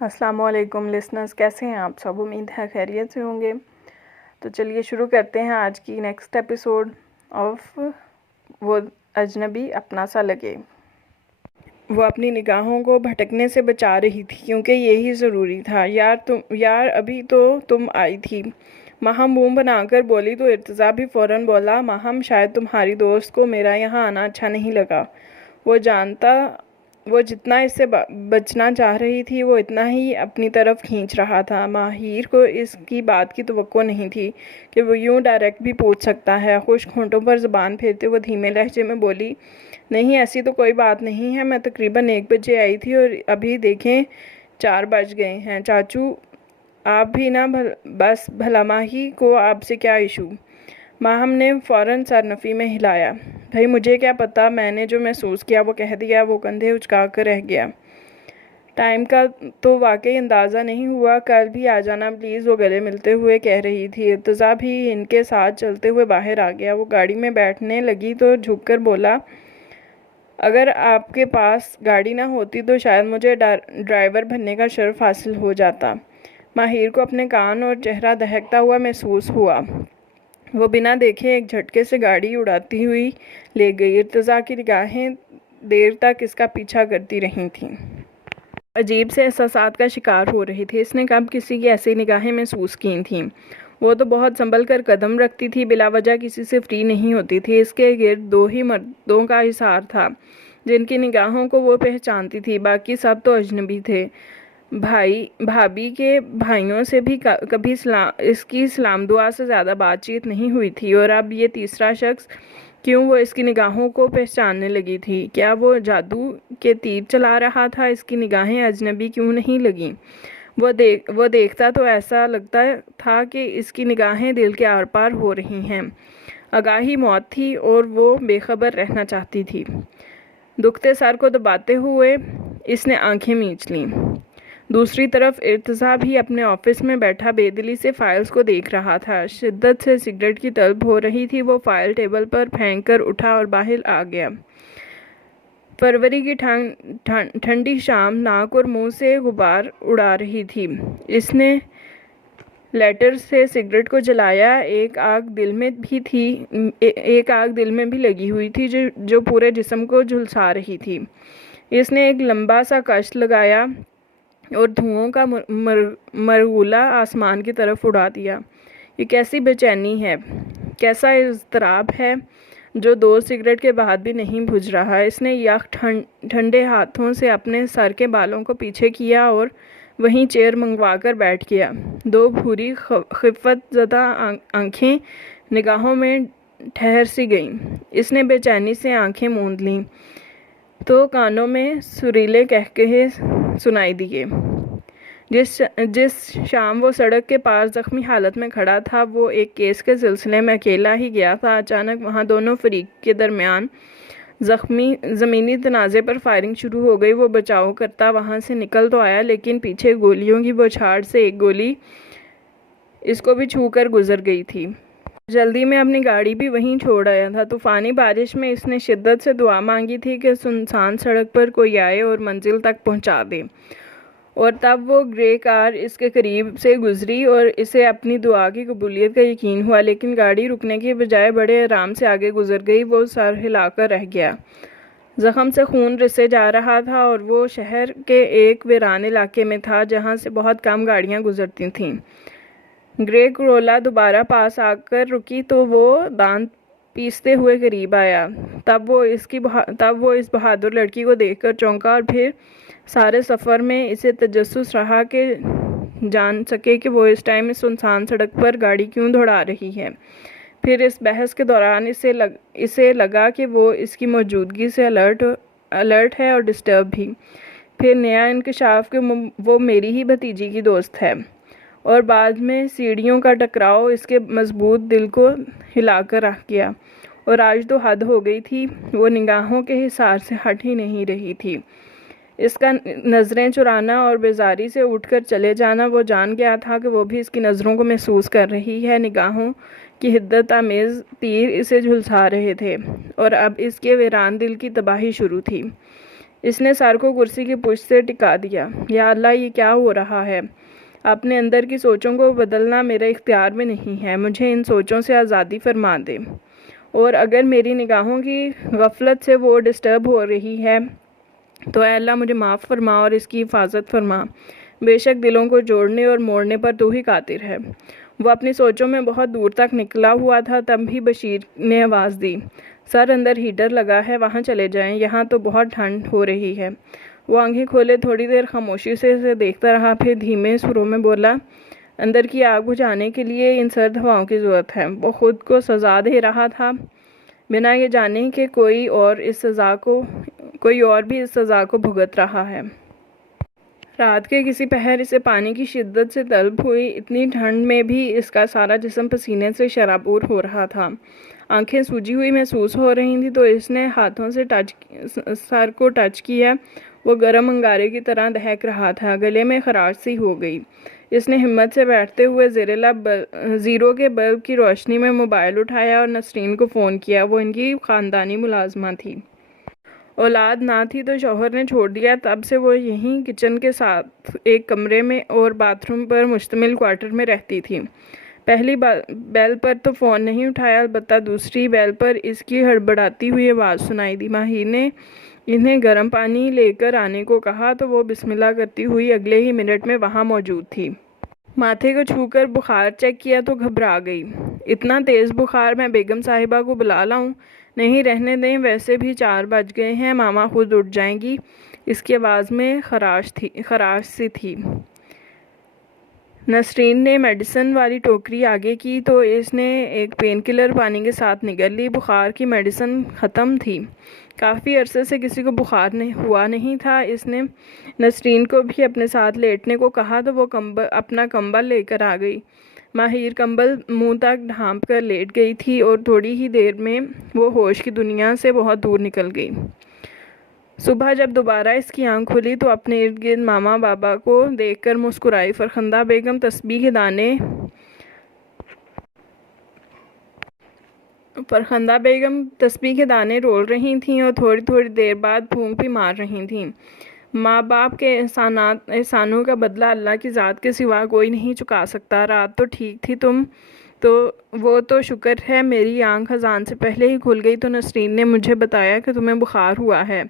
السلام علیکم لسنرز، کیسے ہیں آپ سب؟ امید ہے خیریت سے ہوں گے۔ تو چلیے شروع کرتے ہیں آج کی نیکسٹ ایپیسوڈ آف وہ اجنبی اپنا سا لگے۔ وہ اپنی نگاہوں کو بھٹکنے سے بچا رہی تھی کیونکہ یہی ضروری تھا۔ یار ابھی تو تم آئی تھی، ماہم منہ بنا کر بولی تو ارتضیٰ بھی فوراً بولا، ماہم شاید تمہاری دوست کو میرا یہاں آنا اچھا نہیں لگا۔ وہ جتنا اس سے بچنا چاہ رہی تھی وہ اتنا ہی اپنی طرف کھینچ رہا تھا۔ ماہر کو اس کی بات کی توقع نہیں تھی کہ وہ یوں ڈائریکٹ بھی پوچھ سکتا ہے۔ خشک ہونٹوں پر زبان پھیرتے وہ دھیمے لہجے میں بولی، نہیں ایسی تو کوئی بات نہیں ہے، میں تقریباً 1 بجے آئی تھی اور ابھی دیکھیں 4 بج گئے ہیں۔ چاچو آپ بھی نا، بس بھلا ماہی کو آپ سے کیا ایشو؟ ماہم نے فوراً سر نفی میں ہلایا، بھائی مجھے کیا پتا، میں نے جو محسوس کیا وہ کہہ دیا۔ وہ کندھے اچکا کر رہ گیا۔ ٹائم کا تو واقعی اندازہ نہیں ہوا، کل بھی آ جانا پلیز، وہ گلے ملتے ہوئے کہہ رہی تھی۔ ارتضیٰ بھی ان کے ساتھ چلتے ہوئے باہر آ گیا۔ وہ گاڑی میں بیٹھنے لگی تو جھک کر بولا، اگر آپ کے پاس گاڑی نہ ہوتی تو شاید مجھے ڈرائیور بننے کا شرف حاصل ہو جاتا۔ ماہر کو اپنے کان اور چہرہ دہکتا ہوا محسوس ہوا۔ وہ بنا دیکھے ایک جھٹکے سے گاڑی اڑاتی ہوئی لے گئی۔ ارتضیٰ کی نگاہیں دیر تک اس کا پیچھا کرتی رہی تھیں۔ عجیب سے احساسات کا شکار ہو رہی تھی۔ اس نے کب کسی کی ایسی نگاہیں محسوس کی تھیں؟ وہ تو بہت سنبھل کر قدم رکھتی تھی، بلا وجہ کسی سے فری نہیں ہوتی تھی۔ اس کے گرد 2 ہی مردوں کا حصار تھا جن کی نگاہوں کو وہ پہچانتی تھی، باقی سب تو اجنبی تھے۔ بھابی کے بھائیوں سے بھی کبھی اس کی سلام دعا سے زیادہ بات چیت نہیں ہوئی تھی، اور اب یہ تیسرا شخص، کیوں وہ اس کی نگاہوں کو پہچاننے لگی تھی؟ کیا وہ جادو کے تیر چلا رہا تھا؟ اس کی نگاہیں اجنبی کیوں نہیں لگیں؟ وہ دیکھتا تو ایسا لگتا تھا کہ اس کی نگاہیں دل کے آر پار ہو رہی ہیں۔ آگاہی موت تھی اور وہ بے خبر رہنا چاہتی تھی۔ دکھتے سر کو دباتے ہوئے اس نے آنکھیں مینچ لیں۔ دوسری طرف ارتضیٰ بھی اپنے آفس میں بیٹھا بے دلی سے فائلز کو دیکھ رہا تھا۔ شدت سے سگریٹ کی طلب ہو رہی تھی۔ وہ فائل ٹیبل پر پھینک کر اٹھا اور باہر آ گیا۔ فروری کی ٹھنڈی شام ناک اور منہ سے غبار اڑا رہی تھی۔ اس نے لیٹر سے سگریٹ کو جلایا۔ ایک آگ دل میں بھی لگی ہوئی تھی جو پورے جسم کو جھلسا رہی تھی۔ اس نے ایک لمبا سا کش لگایا اور دھوؤں کا مرغولہ آسمان کی طرف اڑا دیا۔ یہ کیسی بے چینی ہے، کیسا اضطراب ہے جو 2 سگریٹ کے بعد بھی نہیں بجھ رہا۔ اس نے یخ ٹھنڈے ہاتھوں سے اپنے سر کے بالوں کو پیچھے کیا اور وہیں چیئر منگوا کر بیٹھ گیا۔ 2 بھوری خفت زدہ آنکھیں نگاہوں میں ٹھہر سی گئیں۔ اس نے بے چینی سے آنکھیں موند لیں تو کانوں میں سریلے قہقہے سنائی دیے۔ جس شام وہ سڑک کے پار زخمی حالت میں کھڑا تھا، وہ ایک کیس کے سلسلے میں اکیلا ہی گیا تھا۔ اچانک وہاں دونوں فریق کے درمیان زمینی تنازع پر فائرنگ شروع ہو گئی۔ وہ بچاؤ کرتا وہاں سے نکل تو آیا، لیکن پیچھے گولیوں کی بوچھاڑ سے ایک گولی اس کو بھی چھو کر گزر گئی تھی۔ جلدی میں اپنی گاڑی بھی وہیں چھوڑ آیا تھا۔ طوفانی بارش میں اس نے شدت سے دعا مانگی تھی کہ سنسان سڑک پر کوئی آئے اور منزل تک پہنچا دے، اور تب وہ گرے کار اس کے قریب سے گزری اور اسے اپنی دعا کی قبولیت کا یقین ہوا، لیکن گاڑی رکنے کی بجائے بڑے آرام سے آگے گزر گئی۔ وہ سر ہلا کر رہ گیا۔ زخم سے خون رسے جا رہا تھا اور وہ شہر کے ایک ویران علاقے میں تھا جہاں سے بہت کم گاڑیاں گزرتی تھیں۔ گرے کرولا دوبارہ پاس آ کر رکی تو وہ دانت پیستے ہوئے قریب آیا۔ تب وہ اس بہادر لڑکی کو دیکھ کر چونکا، اور پھر سارے سفر میں اسے تجسس رہا کہ جان سکے کہ وہ اس ٹائم اس سنسان سڑک پر گاڑی کیوں دوڑا رہی ہے۔ پھر اس بحث کے دوران اسے لگا کہ وہ اس کی موجودگی سے الرٹ ہے اور ڈسٹرب بھی۔ پھر نیا انکشاف کہ وہ میری ہی بھتیجی کی دوست ہے، اور بعد میں سیڑھیوں کا ٹکراؤ اس کے مضبوط دل کو ہلا کر رکھ گیا۔ اور آج تو حد ہو گئی تھی، وہ نگاہوں کے حصار سے ہٹ ہی نہیں رہی تھی۔ اس کا نظریں چرانا اور بیزاری سے اٹھ کر چلے جانا، وہ جان گیا تھا کہ وہ بھی اس کی نظروں کو محسوس کر رہی ہے۔ نگاہوں کی حدت آمیز تیر اسے جھلسا رہے تھے، اور اب اس کے ویران دل کی تباہی شروع تھی۔ اس نے سر کو کرسی کی پشت سے ٹکا دیا۔ یا اللہ، یہ کیا ہو رہا ہے؟ اپنے اندر کی سوچوں کو بدلنا میرے اختیار میں نہیں ہے، مجھے ان سوچوں سے آزادی فرما دے، اور اگر میری نگاہوں کی غفلت سے وہ ڈسٹرب ہو رہی ہے تو اے اللہ مجھے معاف فرما اور اس کی حفاظت فرما۔ بے شک دلوں کو جوڑنے اور موڑنے پر تو ہی قادر ہے۔ وہ اپنی سوچوں میں بہت دور تک نکلا ہوا تھا، تب بھی بشیر نے آواز دی، سر اندر ہیٹر لگا ہے، وہاں چلے جائیں، یہاں تو بہت ٹھنڈ ہو رہی ہے۔ وہ آنکھیں کھولے تھوڑی دیر خاموشی سے اسے دیکھتا رہا، پھر دھیمے سروں میں بولا، اندر کی آگ بجھانے کے لیے ان سرد ہواؤں کی ضرورت ہے۔ وہ خود کو سزا دے رہا تھا، بنا یہ جانے کہ کوئی اور بھی اس سزا کو بھگت رہا ہے۔ رات کے کسی پہر اسے پانی کی شدت سے طلب ہوئی، اتنی ٹھنڈ میں بھی اس کا سارا جسم پسینے سے شرابور ہو رہا تھا، آنکھیں سوجی ہوئی محسوس ہو رہی تھیں، تو اس نے ہاتھوں سے سر کو ٹچ کیا، وہ گرم انگارے کی طرح دہک رہا تھا، گلے میں خراش سی ہو گئی۔ اس نے ہمت سے بیٹھتے ہوئے زیرو کے بلب کی روشنی میں موبائل اٹھایا اور نسرین کو فون کیا۔ وہ ان کی خاندانی ملازمہ تھی۔ اولاد نہ تھی تو شوہر نے چھوڑ دیا، تب سے وہ یہیں کچن کے ساتھ ایک کمرے میں اور باتھ روم پر مشتمل کوارٹر میں رہتی تھی۔ پہلی بیل پر تو فون نہیں اٹھایا، البتہ دوسری بیل پر اس کی ہڑبڑاتی ہوئی آواز سنائی دی۔ ماہر نے انہیں گرم پانی لے کر آنے کو کہا تو وہ بسم اللہ کرتی ہوئی اگلے ہی منٹ میں وہاں موجود تھی۔ ماتھے کو چھو کر بخار چیک کیا تو گھبرا گئی۔ اتنا تیز بخار، میں بیگم صاحبہ کو بلا لاؤں؟ نہیں، رہنے دیں، ویسے بھی 4 بج گئے ہیں، ماما خود اٹھ جائیں گی۔ اس کی آواز میں خراش سی تھی۔ نسرین نے میڈیسن والی ٹوکری آگے کی تو اس نے ایک پین کلر پانی کے ساتھ نگل لی۔ بخار کی میڈیسن ختم تھی، کافی عرصے سے کسی کو بخار ہوا نہیں تھا۔ اس نے نسرین کو بھی اپنے ساتھ لیٹنے کو کہا تو وہ اپنا کمبل لے کر آ گئی۔ ماہر کمبل منہ تک ڈھانپ کر لیٹ گئی تھی اور تھوڑی ہی دیر میں وہ ہوش کی دنیا سے بہت دور نکل گئی۔ صبح جب دوبارہ اس کی آنکھ کھلی تو اپنے ارد گرد ماما بابا کو دیکھ کر مسکرائی۔ فرخندہ بیگم تسبیح کے دانے رول رہی تھیں اور تھوڑی تھوڑی دیر بعد پھونک بھی مار رہی تھیں۔ ماں باپ کے احسانوں کا بدلہ اللہ کی ذات کے سوا کوئی نہیں چکا سکتا۔ رات تو ٹھیک تھی، وہ تو شکر ہے میری آنکھ اذان سے پہلے ہی کھل گئی تو نسرین نے مجھے بتایا کہ تمہیں بخار ہوا ہے۔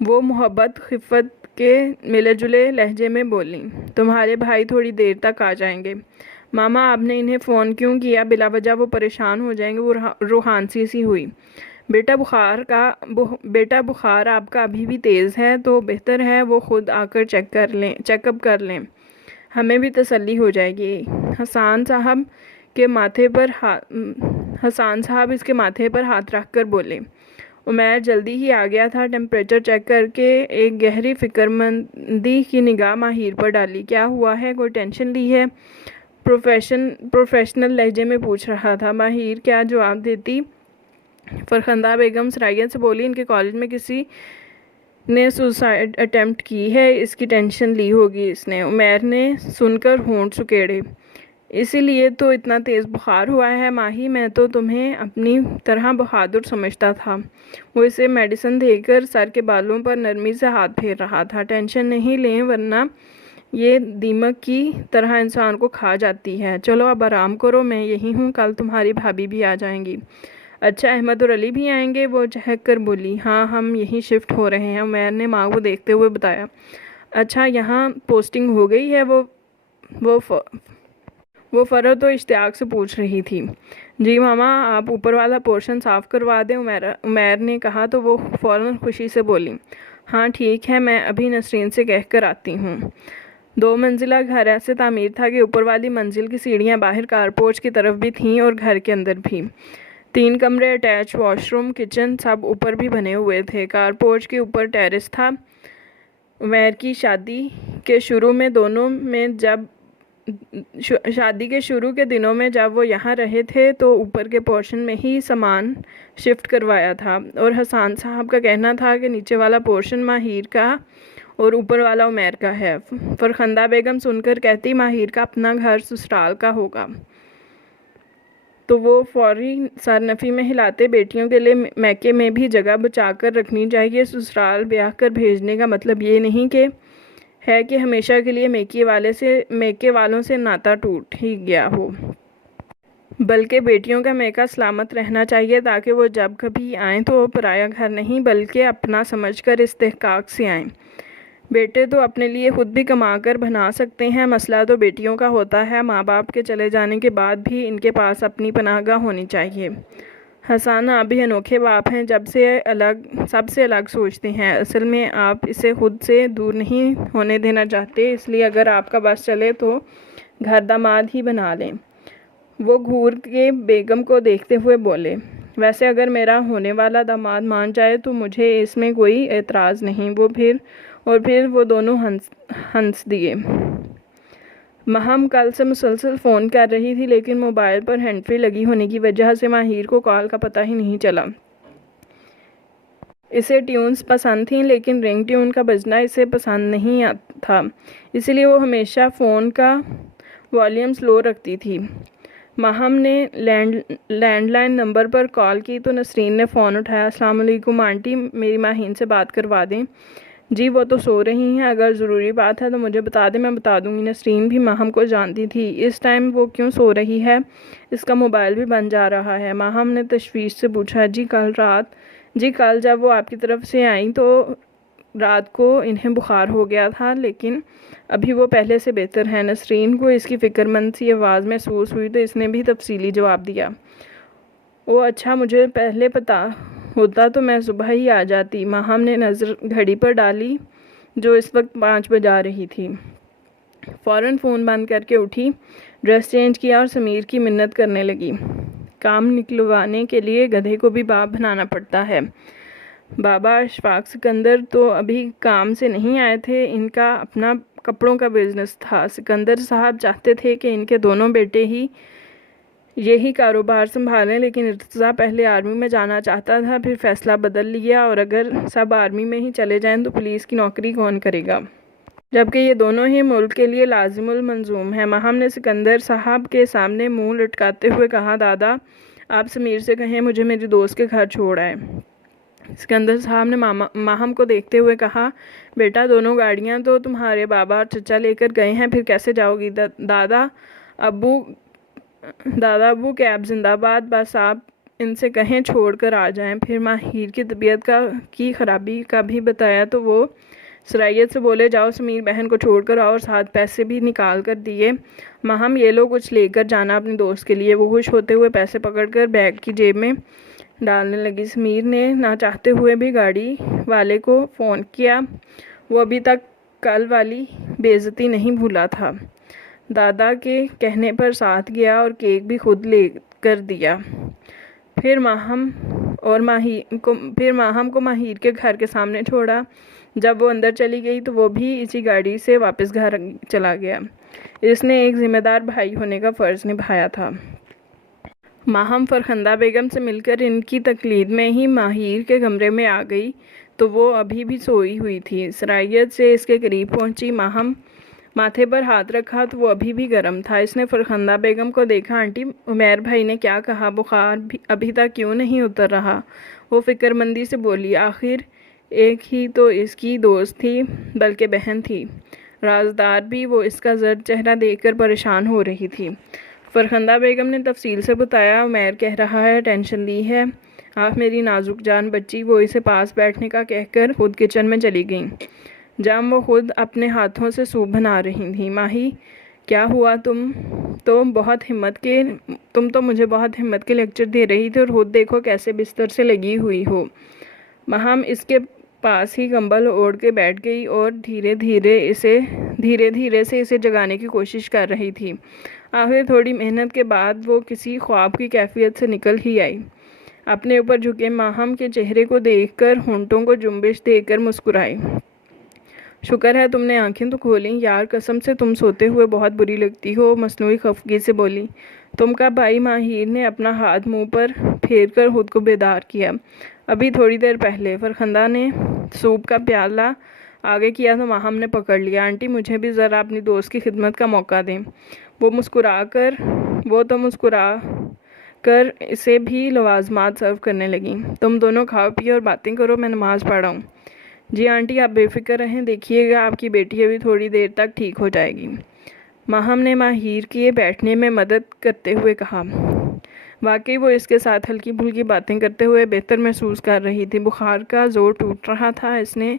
وہ محبت خفت کے ملے جلے لہجے میں بولیں، تمہارے بھائی تھوڑی دیر تک آ جائیں گے۔ ماما، آپ نے انہیں فون کیوں کیا؟ بلا وجہ وہ پریشان ہو جائیں گے۔ وہ روحانسی سی ہوئی۔ بیٹا بخار آپ کا ابھی بھی تیز ہے تو بہتر ہے وہ خود آ کر چیک اپ کر لیں، ہمیں بھی تسلی ہو جائے گی۔ حسان صاحب اس کے ماتھے پر ہاتھ رکھ کر بولے۔ عمیر جلدی ہی آ گیا تھا۔ ٹیمپریچر چیک کر کے ایک گہری فکرمندی کی نگاہ ماہر پر ڈالی۔ کیا ہوا ہے؟ کوئی ٹینشن لی ہے؟ پروفیشنل لہجے میں پوچھ رہا تھا۔ ماہر کیا جواب دیتی؟ فرخندہ بیگم سرائیت سے بولی، ان کے کالج میں کسی نے سوسائڈ اٹیمپٹ کی ہے، اس کی ٹینشن لی ہوگی اس نے۔ عمیر نے سن کر ہونٹ سکیڑے۔ اسی لیے تو اتنا تیز بخار ہوا ہے؟ ماہی، میں تو تمہیں اپنی طرح بہادر سمجھتا تھا۔ وہ اسے میڈیسن دے کر سر کے بالوں پر نرمی سے ہاتھ پھیر رہا تھا۔ ٹینشن نہیں لیں ورنہ یہ دیمک کی طرح انسان کو کھا جاتی ہے۔ چلو اب آرام کرو، میں یہی ہوں، کل تمہاری بھابھی بھی آ جائیں گی۔ اچھا، احمد اور علی بھی آئیں گے؟ وہ چہک کر بولی۔ ہاں، ہم یہیں شفٹ ہو رہے ہیں، عمیر نے ماں کو دیکھتے ہوئے بتایا۔ اچھا، یہاں پوسٹنگ ہو گئی ہے؟ وہ فرحت و اشتیاق سے پوچھ رہی تھی۔ جی ماما، آپ اوپر والا پورشن صاف کروا دیں، عمیر نے کہا تو وہ فوراً خوشی سے بولی۔ ہاں ٹھیک ہے، میں ابھی نسرین سے کہہ کر آتی ہوں۔ 2 منزلہ گھر ایسے تعمیر تھا کہ اوپر والی منزل کی سیڑھیاں باہر کارپورچ کی طرف بھی تھیں اور گھر کے اندر بھی۔ 3 کمرے، اٹیچ واش روم، کچن سب اوپر بھی بنے ہوئے تھے۔ کارپورچ کے اوپر ٹیرس تھا۔ عمیر کی شادی کے شروع کے دنوں میں جب وہ یہاں رہے تھے تو اوپر کے پورشن میں ہی سامان شفٹ کروایا تھا، اور حسان صاحب کا کہنا تھا کہ نیچے والا پورشن ماہر کا اور اوپر والا عمیر کا ہے۔ فرخندہ بیگم سن کر کہتی، ماہر کا اپنا گھر سسرال کا ہوگا تو وہ فوری سرنفی میں ہلاتے بیٹیوں کے لیے میکے میں بھی جگہ بچا کر رکھنی چاہیے۔ سسرال بیاہ کر بھیجنے کا مطلب یہ نہیں ہے کہ ہمیشہ کے لیے میکے والوں سے ناتا ٹوٹ ہی گیا ہو، بلکہ بیٹیوں کا میکا سلامت رہنا چاہیے تاکہ وہ جب کبھی آئیں تو پرایا گھر نہیں بلکہ اپنا سمجھ کر استحقاق سے آئیں۔ بیٹے تو اپنے لیے خود بھی کما کر بنا سکتے ہیں، مسئلہ تو بیٹیوں کا ہوتا ہے۔ ماں باپ کے چلے جانے کے بعد بھی ان کے پاس اپنی پناہ گاہ ہونی چاہیے۔ حسن، آپ بھی انوکھے باپ ہیں، سب سے الگ سوچتے ہیں۔ اصل میں آپ اسے خود سے دور نہیں ہونے دینا چاہتے، اس لیے اگر آپ کا بس چلے تو گھر داماد ہی بنا لیں۔ وہ گھور کے بیگم کو دیکھتے ہوئے بولے، ویسے اگر میرا ہونے والا داماد مان جائے تو مجھے اس میں کوئی اعتراض نہیں۔ پھر وہ دونوں ہنس دیے۔ ماہم کل سے مسلسل فون کر رہی تھی لیکن موبائل پر ہینڈ فری لگی ہونے کی وجہ سے ماہر کو کال کا پتہ ہی نہیں چلا۔ اسے ٹیونز پسند تھیں لیکن رنگ ٹیون کا بجنا اسے پسند نہیں تھا، اس لیے وہ ہمیشہ فون کا والیوم سلو رکھتی تھی۔ ماہم نے لینڈ لائن نمبر پر کال کی تو نسرین نے فون اٹھایا۔ السلام علیکم آنٹی، میری ماہین سے بات کروا دیں۔ جی وہ تو سو رہی ہیں، اگر ضروری بات ہے تو مجھے بتا دیں، میں بتا دوں گی۔ نسرین بھی ماہم کو جانتی تھی، اس ٹائم وہ کیوں سو رہی ہے، اس کا موبائل بھی بن جا رہا ہے۔ ماہم نے تشویش سے پوچھا، جی کل جب وہ آپ کی طرف سے آئیں تو رات کو انہیں بخار ہو گیا تھا لیکن ابھی وہ پہلے سے بہتر ہیں۔ نسرین کو اس کی فکر مند سی آواز محسوس ہوئی تو اس نے بھی تفصیلی جواب دیا۔ اچھا، مجھے پہلے پتہ ہوتا تو میں صبح ہی آ جاتی۔ ماہم نے نظر گھڑی پر ڈالی جو اس وقت 5 بجا رہی تھی، فوراً فون بند کر کے اٹھی، ڈریس چینج کیا اور سمیر کی منت کرنے لگی۔ کام نکلوانے کے لیے گدھے کو بھی باپ بنانا پڑتا ہے۔ بابا اشفاق سکندر تو ابھی کام سے نہیں آئے تھے، ان کا اپنا کپڑوں کا بزنس تھا۔ سکندر صاحب چاہتے تھے کہ ان کے دونوں بیٹے ہی یہی کاروبار سنبھالیں لیکن ارتضیٰ پہلے آرمی میں جانا چاہتا تھا، پھر فیصلہ بدل لیا اور اگر سب آرمی میں ہی چلے جائیں تو پولیس کی نوکری کون کرے گا، جبکہ یہ دونوں ہی ملک کے لیے لازم الملزوم ہیں۔ ماہم نے سکندر صاحب کے سامنے منہ لٹکاتے ہوئے کہا، دادا آپ سمیر سے کہیں مجھے میری دوست کے گھر چھوڑ آئے۔ سکندر صاحب نے ماہم کو دیکھتے ہوئے کہا، بیٹا دونوں گاڑیاں تو تمہارے بابا اور چچا لے کر گئے ہیں، پھر کیسے جاؤ گی؟ دادا ابو کیب زندہ باد، بس آپ ان سے کہیں چھوڑ کر آ جائیں۔ پھر ماہر کی طبیعت کی خرابی کا بھی بتایا تو وہ سرائیت سے بولے، جاؤ سمیر بہن کو چھوڑ کر آؤ، اور ساتھ پیسے بھی نکال کر دیے۔ ماہم یہ لو کچھ لے کر جانا اپنی دوست کے لیے۔ وہ خوش ہوتے ہوئے پیسے پکڑ کر بیگ کی جیب میں ڈالنے لگی۔ سمیر نے نہ چاہتے ہوئے بھی گاڑی والے کو فون کیا، وہ ابھی تک کل والی بے عزتی نہیں بھولا تھا۔ دادا کے کہنے پر ساتھ گیا اور کیک بھی خود لے کر دیا۔ پھر ماہم کو ماہر کے گھر کے سامنے چھوڑا۔ جب وہ اندر چلی گئی تو وہ بھی اسی گاڑی سے واپس گھر چلا گیا۔ اس نے ایک ذمہ دار بھائی ہونے کا فرض نبھایا تھا۔ ماہم فرخندہ بیگم سے مل کر ان کی تقلید میں ہی ماہر کے کمرے میں آ گئی تو وہ ابھی بھی سوئی ہوئی تھی۔ سرائیت سے اس کے قریب پہنچی، ماہم ماتھے پر ہاتھ رکھا تو وہ ابھی بھی گرم تھا۔ اس نے فرخندہ بیگم کو دیکھا، آنٹی عمیر بھائی نے کیا کہا، بخار ابھی تک کیوں نہیں اتر رہا؟ وہ فکر مندی سے بولی، آخر ایک ہی تو اس کی دوست تھی بلکہ بہن تھی، رازدار بھی۔ وہ اس کا زرد چہرہ دیکھ کر پریشان ہو رہی تھی۔ فرخندہ بیگم نے تفصیل سے بتایا، عمیر کہہ رہا ہے ٹینشن لی ہے آپ میری نازک جان بچی۔ وہ اسے پاس بیٹھنے کا کہہ کر خود کچن میں چلی گئیں، جب وہ خود اپنے ہاتھوں سے سوپ بنا رہی تھیں۔ ماہی کیا ہوا؟ تم تو مجھے بہت ہمت کے لیکچر دے رہی تھی اور خود دیکھو کیسے بستر سے لگی ہوئی ہو۔ ماہم اس کے پاس ہی کمبل اوڑھ کے بیٹھ گئی اور دھیرے دھیرے سے اسے جگانے کی کوشش کر رہی تھی۔ آخر تھوڑی محنت کے بعد وہ کسی خواب کی کیفیت سے نکل ہی آئی۔ اپنے اوپر جھکے ماہم کے چہرے کو دیکھ کر ہونٹوں کو جنبش دے کر مسکرائی، شکر ہے تم نے آنکھیں تو کھولیں، یار قسم سے تم سوتے ہوئے بہت بری لگتی ہو۔ مصنوعی خفگی سے بولی، تم کب آئی؟ ماہر نے اپنا ہاتھ منہ پر پھیر کر خود کو بیدار کیا، ابھی تھوڑی دیر پہلے۔ فرخندہ نے سوپ کا پیالہ آگے کیا تو ماہم نے پکڑ لیا، آنٹی مجھے بھی ذرا اپنی دوست کی خدمت کا موقع دیں۔ وہ تو مسکرا کر اسے بھی لوازمات سرو کرنے لگیں۔ تم دونوں کھاؤ پیو اور باتیں کرو، میں نماز پڑھ رہا ہوں۔ جی آنٹی، آپ بے فکر رہیں، دیکھیے گا آپ کی بیٹی ابھی تھوڑی دیر تک ٹھیک ہو جائے گی، ماہم نے ماہر کی بیٹھنے میں مدد کرتے ہوئے کہا۔ واقعی وہ اس کے ساتھ ہلکی پھلکی باتیں کرتے ہوئے بہتر محسوس کر رہی تھی۔ بخار کا زور ٹوٹ رہا تھا۔ اس نے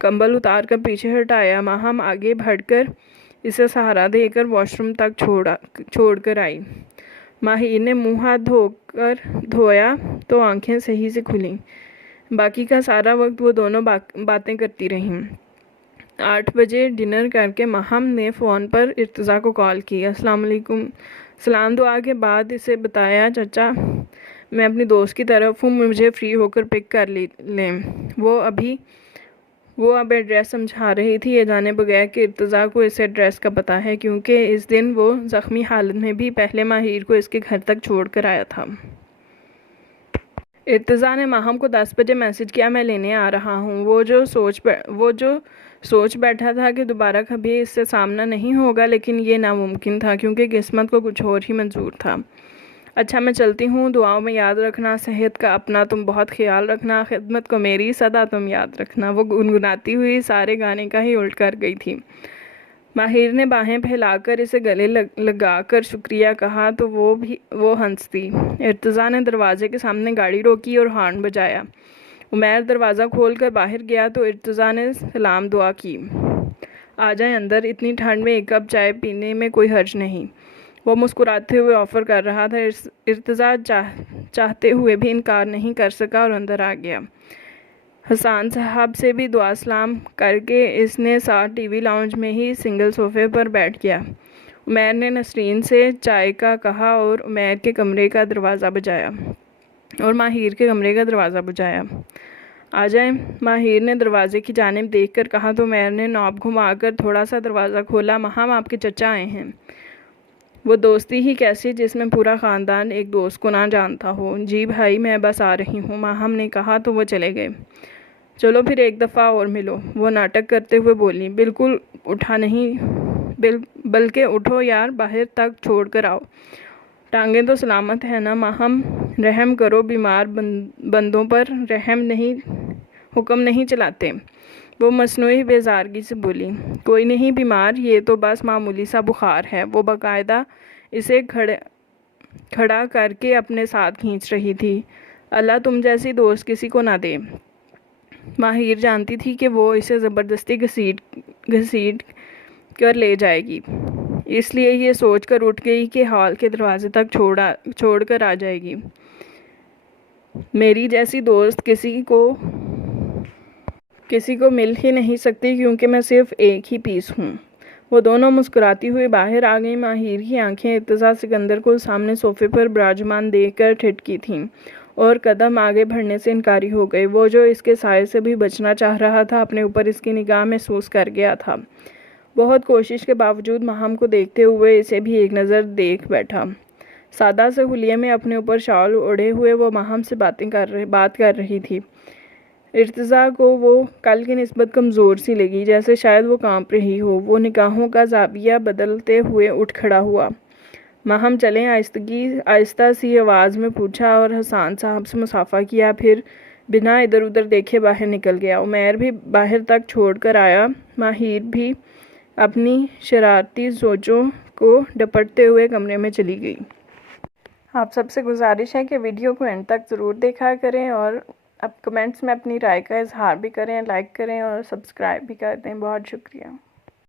کمبل اتار کر پیچھے ہٹایا۔ ماہم آگے بڑھ کر اسے سہارا دے کر واش روم تک چھوڑ کر آئی۔ ماہر نے منہ ہاتھ دھویا تو آنکھیں صحیح سے کھلیں۔ باقی کا سارا وقت وہ دونوں باتیں کرتی رہیں۔ 8 بجے ڈنر کر کے ماہم نے فون پر ارتضیٰ کو کال کی۔ السلام علیکم۔ سلام دعا کے بعد اسے بتایا، چچا میں اپنی دوست کی طرف ہوں، مجھے فری ہو کر پک کر لیں۔ وہ اب ایڈریس سمجھا رہی تھی، یہ جانے بغیر کہ ارتضیٰ کو اس ایڈریس کا پتہ ہے، کیونکہ اس دن وہ زخمی حالت میں بھی پہلے ماہر کو اس کے گھر تک چھوڑ کر آیا تھا۔ ارتضیٰ نے ماہم کو 10 بجے میسج کیا، میں لینے آ رہا ہوں۔ وہ جو سوچ بیٹھا تھا کہ دوبارہ کبھی اس سے سامنا نہیں ہوگا، لیکن یہ ناممکن تھا کیونکہ قسمت کو کچھ اور ہی منظور تھا۔ اچھا میں چلتی ہوں، دعاؤں میں یاد رکھنا، صحت کا اپنا تم بہت خیال رکھنا، خدمت کو میری صدا تم یاد رکھنا۔ وہ گنگناتی ہوئی سارے گانے کا ہی الٹ کر گئی تھی۔ ماہر نے باہیں پھیلا کر اسے گلے لگا کر شکریہ کہا تو وہ ہنس دی۔ ارتضیٰ نے دروازے کے سامنے گاڑی روکی اور ہارن بجایا۔ عمیر دروازہ کھول کر باہر گیا تو ارتضیٰ نے سلام دعا کی۔ آ جائیں اندر، اتنی ٹھنڈ میں ایک کپ چائے پینے میں کوئی حرج نہیں۔ وہ مسکراتے ہوئے آفر کر رہا تھا۔ ارتضیٰ چاہتے ہوئے بھی انکار نہیں کر سکا اور اندر آ گیا۔ حسان صاحب سے بھی دعا سلام کر کے اس نے ساتھ ٹی وی لاؤنج میں ہی سنگل صوفے پر بیٹھ گیا۔ عمیر نے نسرین سے چائے کا کہا اور عمیر کے کمرے کا دروازہ بجایا اور ماہر کے کمرے کا دروازہ بجایا۔ آ جائیں، ماہر نے دروازے کی جانب دیکھ کر کہا تو عمیر نے نوب گھما کر تھوڑا سا دروازہ کھولا۔ ماہم آپ کے چچا آئے ہیں۔ وہ دوستی ہی کیسی جس میں پورا خاندان ایک دوست کو نہ جانتا ہو۔ جی بھائی میں بس آ رہی ہوں، ماہم نے کہا تو وہ چلے گئے۔ چلو پھر ایک دفعہ اور ملو، وہ ناٹک کرتے ہوئے بولی۔ بالکل اٹھا نہیں، بلکہ اٹھو یار، باہر تک چھوڑ کر آؤ، ٹانگیں تو سلامت ہے نا۔ ماہم رحم کرو، بیمار بندوں پر حکم نہیں چلاتے، وہ مصنوعی بیزارگی سے بولی۔ کوئی نہیں بیمار، یہ تو بس معمولی سا بخار ہے۔ وہ باقاعدہ اسے کھڑا کر کے اپنے ساتھ کھینچ رہی تھی۔ اللہ تم جیسی دوست کسی کو نہ دے۔ ماہر جانتی تھی کہ وہ اسے زبردستی گھسیٹ کر لے جائے گی، اس لیے یہ سوچ کر اٹھ گئی کہ ہال کے دروازے تک چھوڑ کر آ جائے گی۔ میری جیسی دوست کسی کو مل ہی نہیں سکتی، کیونکہ میں صرف ایک ہی پیس ہوں۔ وہ دونوں مسکراتی ہوئی باہر آ گئیں۔ ماہر کی آنکھیں ارتضیٰ سکندر کو سامنے صوفے پر براجمان دیکھ کر ٹھٹکی تھیں اور قدم آگے بڑھنے سے انکاری ہو گئی۔ وہ جو اس کے سائے سے بھی بچنا چاہ رہا تھا، اپنے اوپر اس کی نگاہ محسوس کر گیا تھا۔ بہت کوشش کے باوجود ماہم کو دیکھتے ہوئے اسے بھی ایک نظر دیکھ بیٹھا۔ سادہ سے حلیے میں اپنے اوپر شال اوڑھے ہوئے وہ ماہم سے بات کر رہی تھی۔ ارتضیٰ کو وہ کل کی نسبت کمزور سی لگی، جیسے شاید وہ کانپ رہی ہو۔ وہ نگاہوں کا زاویہ بدلتے ہوئے اٹھ کھڑا ہوا۔ ماہم چلیں، آہستہ سی آواز میں پوچھا اور حسان صاحب سے مصافحہ کیا، پھر بنا ادھر ادھر دیکھے باہر نکل گیا۔ عمیر بھی باہر تک چھوڑ کر آیا۔ ماہر بھی اپنی شرارتی سوچوں کو ڈپٹتے ہوئے کمرے میں چلی گئی۔ آپ سب سے گزارش ہے کہ ویڈیو کو اینڈ تک ضرور دیکھا کریں اور کمنٹس میں اپنی رائے کا اظہار بھی کریں، لائک کریں اور سبسکرائب بھی کر دیں۔ بہت شکریہ۔